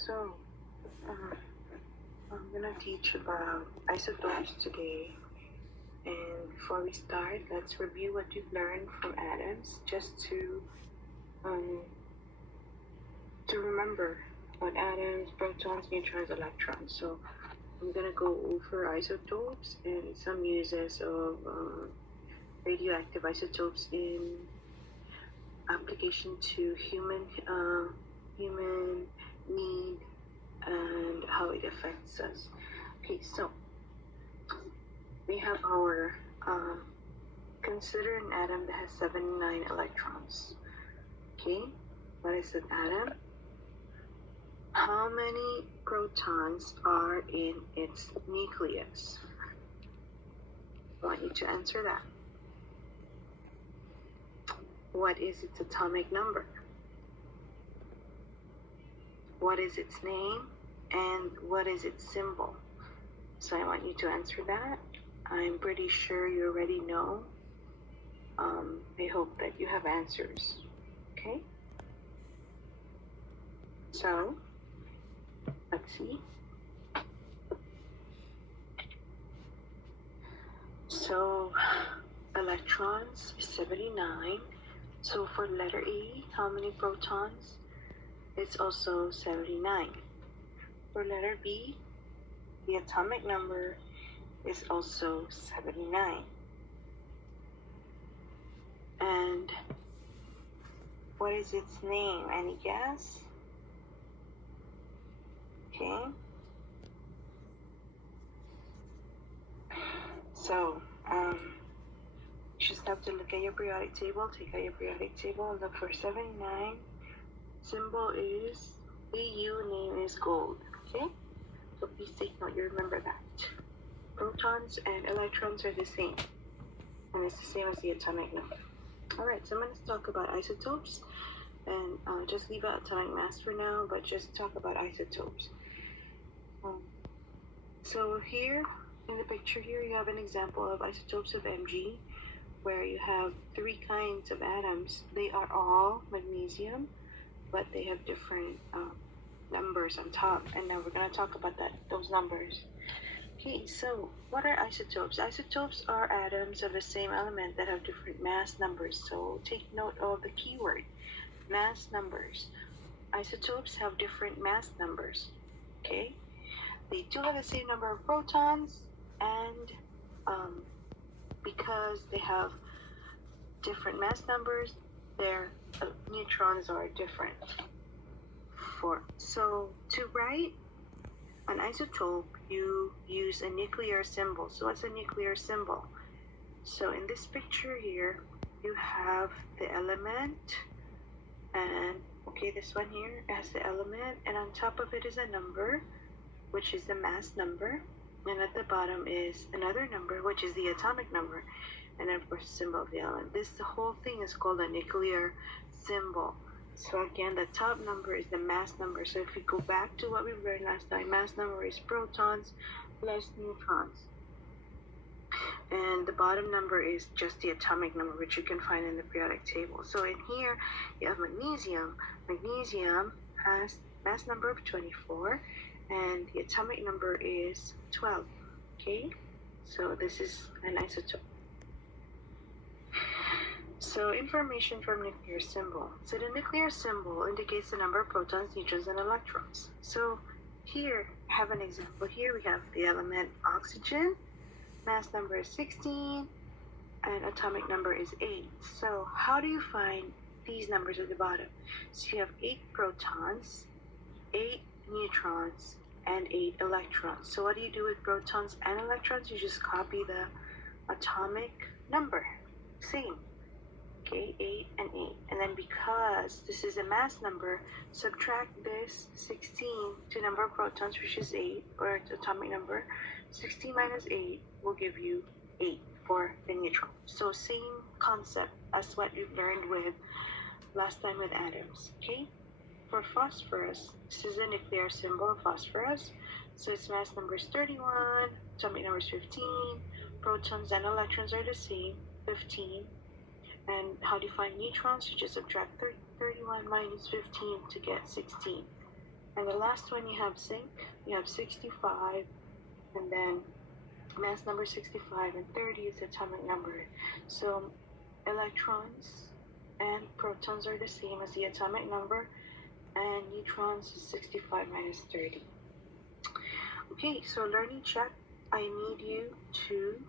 So, uh, I'm gonna teach about isotopes today. And before we start, let's review what you've learned from atoms, just um, to remember what atoms, protons, neutrons, electrons. So, I'm gonna go over isotopes and some uses of radioactive isotopes in application to human need and how it affects us. Okay, so we have our consider an atom that has 79 electrons. Okay, what is an atom? How many protons are in its nucleus? I want you to answer that. What is its atomic number? What is its name? And what is its symbol? So I want you to answer that. I'm pretty sure you already know. I hope that you have answers. Okay? So, let's see. So, electrons is 79. So for letter E, how many protons? It's also 79. For letter B, the atomic number is also 79. And what is its name? Any guess? Okay. So, you just have to look at your periodic table, take out your periodic table, and look for 79. Symbol is AU, name is gold. Okay? So please take note, you remember that. Protons and electrons are the same. And it's the same as the atomic number. Alright, so I'm going to talk about isotopes. And just leave out atomic mass for now, but just talk about isotopes. So here, in the picture here, you have an example of isotopes of Mg, where you have 3 kinds of atoms. They are all magnesium, but they have different numbers on top. And now we're going to talk about those numbers. Okay, so what are isotopes? Isotopes are atoms of the same element that have different mass numbers. So take note of the keyword, mass numbers. Isotopes have different mass numbers. Okay? They do have the same number of protons, and because they have different mass numbers, their neutrons are different. So to write an isotope, you use a nuclear symbol. So what's a nuclear symbol? So in this picture here, you have the element, and this one here has the element, and on top of it is a number, which is the mass number, and at the bottom is another number, which is the atomic number, and then of course the symbol of the element. The whole thing is called a nuclear symbol. So again, the top number is the mass number. So if we go back to what we learned last time, mass number is protons plus neutrons. And the bottom number is just the atomic number, which you can find in the periodic table. So in here, you have magnesium. Magnesium has mass number of 24, and the atomic number is 12. Okay? So this is an isotope. So information from nuclear symbol. So the nuclear symbol indicates the number of protons, neutrons, and electrons. So here, I have an example. Here we have the element oxygen. Mass number is 16, and atomic number is 8. So how do you find these numbers at the bottom? So you have 8 protons, 8 neutrons, and 8 electrons. So what do you do with protons and electrons? You just copy the atomic number. Same. Okay, 8 and 8. And then because this is a mass number, subtract this 16 to number of protons, which is 8, or its atomic number. 16 minus 8 will give you 8 for the neutron. So same concept as what we've learned with last time with atoms. Okay? For phosphorus, this is a nuclear symbol of phosphorus. So its mass number is 31, atomic number is 15, protons and electrons are the same, 15. And how do you find neutrons? You just subtract 31 minus 15 to get 16. And the last one you have zinc, you have 65, and then mass number 65 and 30 is the atomic number. So electrons and protons are the same as the atomic number, and neutrons is 65 minus 30. Okay, so learning check. I need you to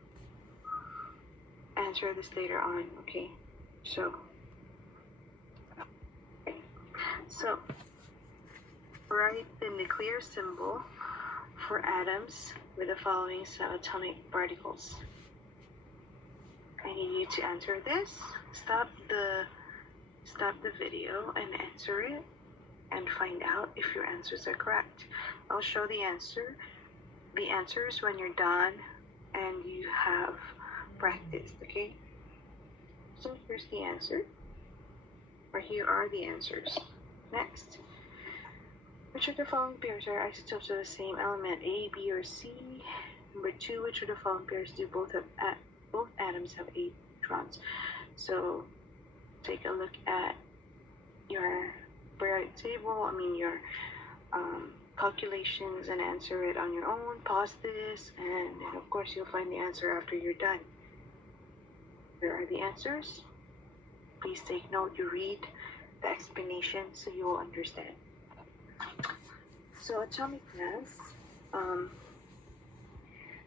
answer this later on, okay? So write the nuclear symbol for atoms with the following subatomic particles. I need you to answer this. Stop the video and answer it and find out if your answers are correct. I'll show the answers when you're done and you have practiced, okay? So here's the answer, or here are the answers. Next, which of the following pairs are isotopes of the same element, A, B, or C? Number 2, which of the following pairs do both atoms have 8 neutrons? So take a look at your periodic table, your calculations, and answer it on your own. Pause this, and of course you'll find the answer after you're done. Here are the answers. Please take note, you read the explanation so you will understand. So atomic mass,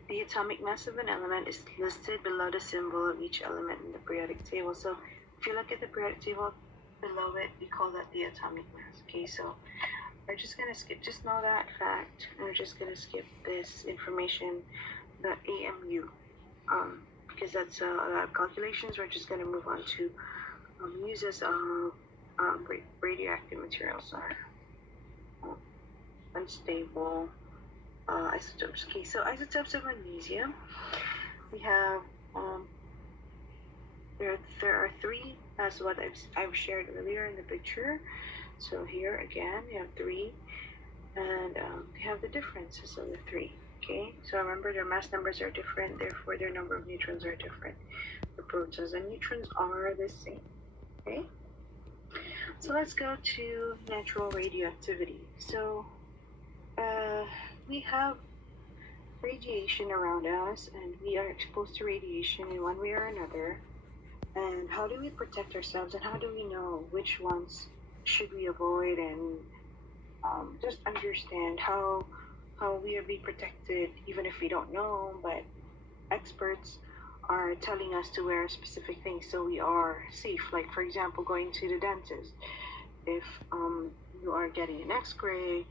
the atomic mass of an element is listed below the symbol of each element in the periodic table. So if you look at the periodic table below it, we call that the atomic mass. Okay, so we're just gonna skip, just know that fact, and we're just gonna skip this information, the AMU, because that's a lot of calculations. We're just gonna move on to uses of radioactive materials are unstable isotopes. Okay, so isotopes of magnesium, we have there are 3, as what I've shared earlier in the picture. So here again we have 3, and we have the differences of the 3. Okay, so remember their mass numbers are different, therefore their number of neutrons are different. The protons and neutrons are the same. Okay, so let's go to natural radioactivity. So we have radiation around us, and we are exposed to radiation in one way or another. And how do we protect ourselves, and how do we know which ones should we avoid, and just understand how we are being protected, even if we don't know, but experts are telling us to wear specific things so we are safe. Like, for example, going to the dentist. If you are getting an x-ray,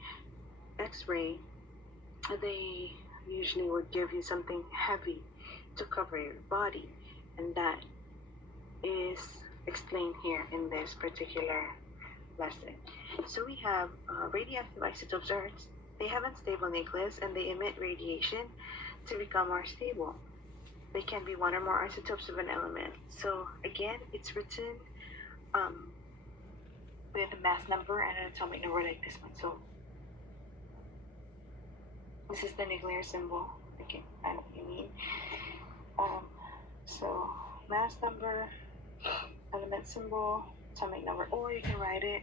they usually would give you something heavy to cover your body, and that is explained here in this particular lesson. So we have radioactive isotopes. They have unstable nucleus, and they emit radiation to become more stable. They can be one or more isotopes of an element. So again, it's written with a mass number and an atomic number like this one. So this is the nuclear symbol. Okay, I know what you mean. So mass number, element symbol, atomic number, or you can write it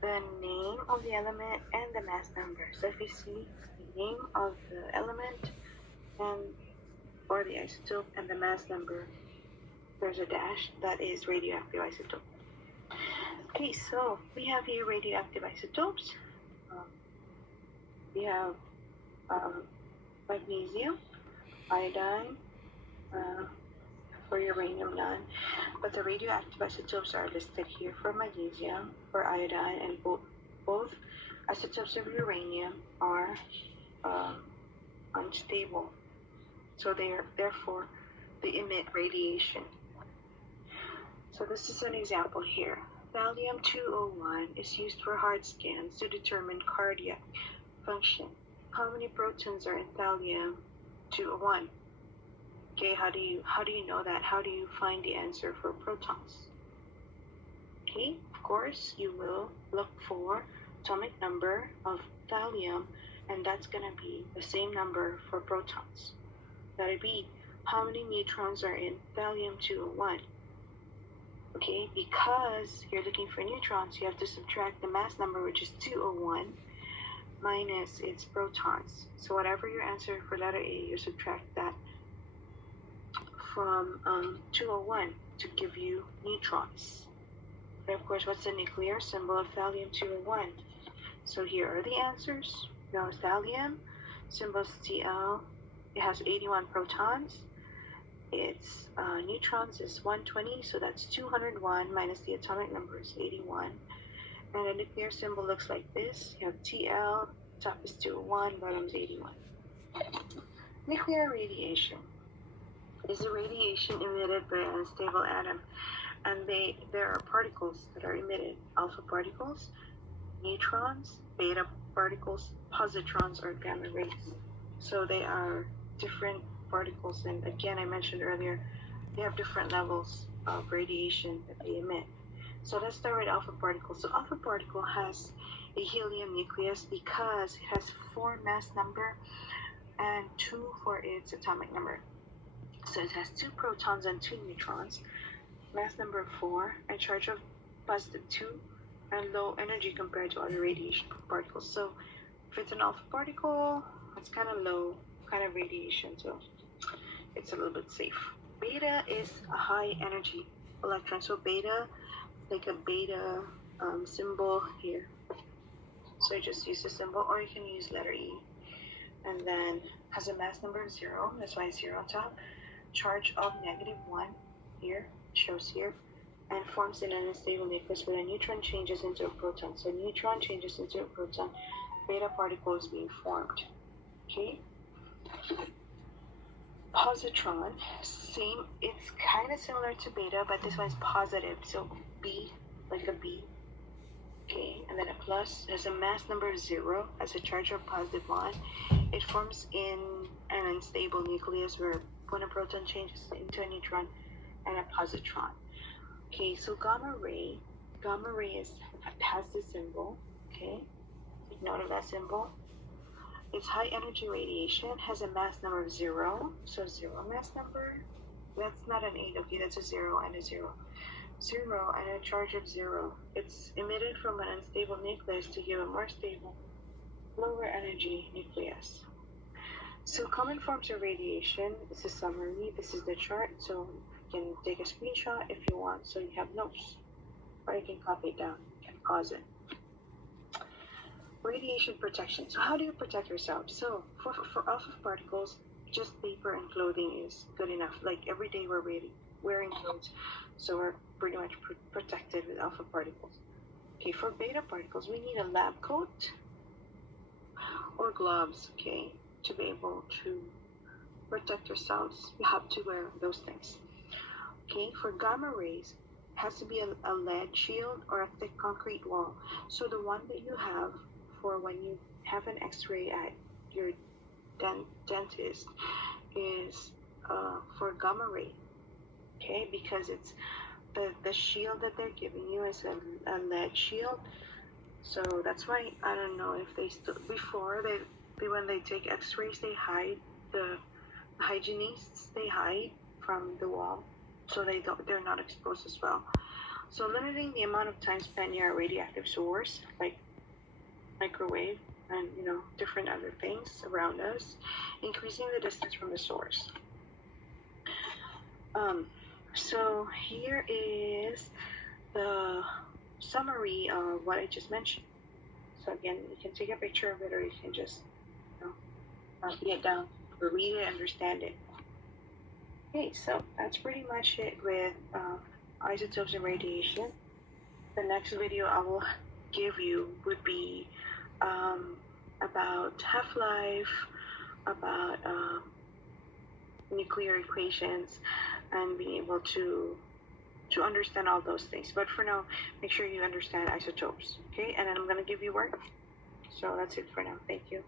the name of the element and the mass number. So if you see the name of the element or the isotope and the mass number, there's a dash, that is radioactive isotope. Okay, so we have here radioactive isotopes. We have magnesium, iodine, for uranium none, but the radioactive isotopes are listed here for magnesium, for iodine, and both isotopes of uranium are unstable. So therefore they emit radiation. So this is an example here. Thallium-201 is used for heart scans to determine cardiac function. How many protons are in thallium-201? Okay, how do you know that? How do you find the answer for protons? Okay, of course, you will look for atomic number of thallium, and that's gonna be the same number for protons. That'll be how many neutrons are in thallium-201. Okay, because you're looking for neutrons, you have to subtract the mass number, which is 201, minus its protons. So whatever your answer for letter A, you subtract that from 201 to give you neutrons. But of course, what's the nuclear symbol of thallium-201? So here are the answers. Now thallium, symbol Cl, it has 81 protons. Its neutrons is 120, so that's 201 minus the atomic number is 81. And the nuclear symbol looks like this. You have Tl, top is 201, bottom is 81. Nuclear radiation is a radiation emitted by an unstable atom. And there are particles that are emitted, alpha particles, neutrons, beta particles, positrons, or gamma rays. So they are different particles, and again, I mentioned earlier, they have different levels of radiation that they emit. So let's start with alpha particles. So alpha particle has a helium nucleus because it has 4 mass number and 2 for its atomic number. So it has 2 protons and 2 neutrons, mass number 4, a charge of positive 2, and low energy compared to other radiation particles. So if it's an alpha particle, it's kind of low kind of radiation, so it's a little bit safe. Beta is a high energy electron. So beta, like a beta symbol here. So you just use the symbol, or you can use letter E. And then has a mass number of 0, that's why it's 0 on top. Charge of -1 here, shows here, and forms in an unstable nucleus where a neutron changes into a proton. So neutron changes into a proton, beta particle is being formed. Okay. Positron, same, it's kind of similar to beta, but this one's positive. So B, like a B. Okay, and then a plus has a mass number of 0, has a charge of +1. It forms in an unstable nucleus where when a proton changes into a neutron and a positron. Okay, so gamma ray has this symbol. Okay, take note of that symbol. It's high energy radiation, has a mass number of 0, so 0 mass number. That's not an 8, okay, that's a 0 and a 0. 0 and a charge of 0. It's emitted from an unstable nucleus to give a more stable, lower energy nucleus. So common forms of radiation, this is summary, this is the chart, so you can take a screenshot if you want, so you have notes, or you can copy it down, you can pause it. Radiation protection. So how do you protect yourself? So for alpha particles, just paper and clothing is good enough. Like every day we're wearing clothes, so we're pretty much protected with alpha particles. Okay, for beta particles, we need a lab coat or gloves, okay, to be able to protect ourselves. You have to wear those things. Okay, for gamma rays, has to be a lead shield or a thick concrete wall. So the one that you have for when you have an x-ray at your dentist is for gamma ray, okay, because it's the shield that they're giving you is a lead shield. So that's why, I don't know if they still, before they when they take x-rays, they hide, the hygienists, they hide from the wall, so they're not exposed as well. So limiting the amount of time spent near a radioactive source, like microwave and different other things around us, increasing the distance from the source. So here is the summary of what I just mentioned. So again, you can take a picture of it, or you can just copy it down, or read it, understand it. Okay, so that's pretty much it with isotopes and radiation. The next video I will give you would be about half-life, about nuclear equations, and being able to understand all those things. But for now, make sure you understand isotopes, okay? And then I'm going to give you work. So that's it for now. Thank you.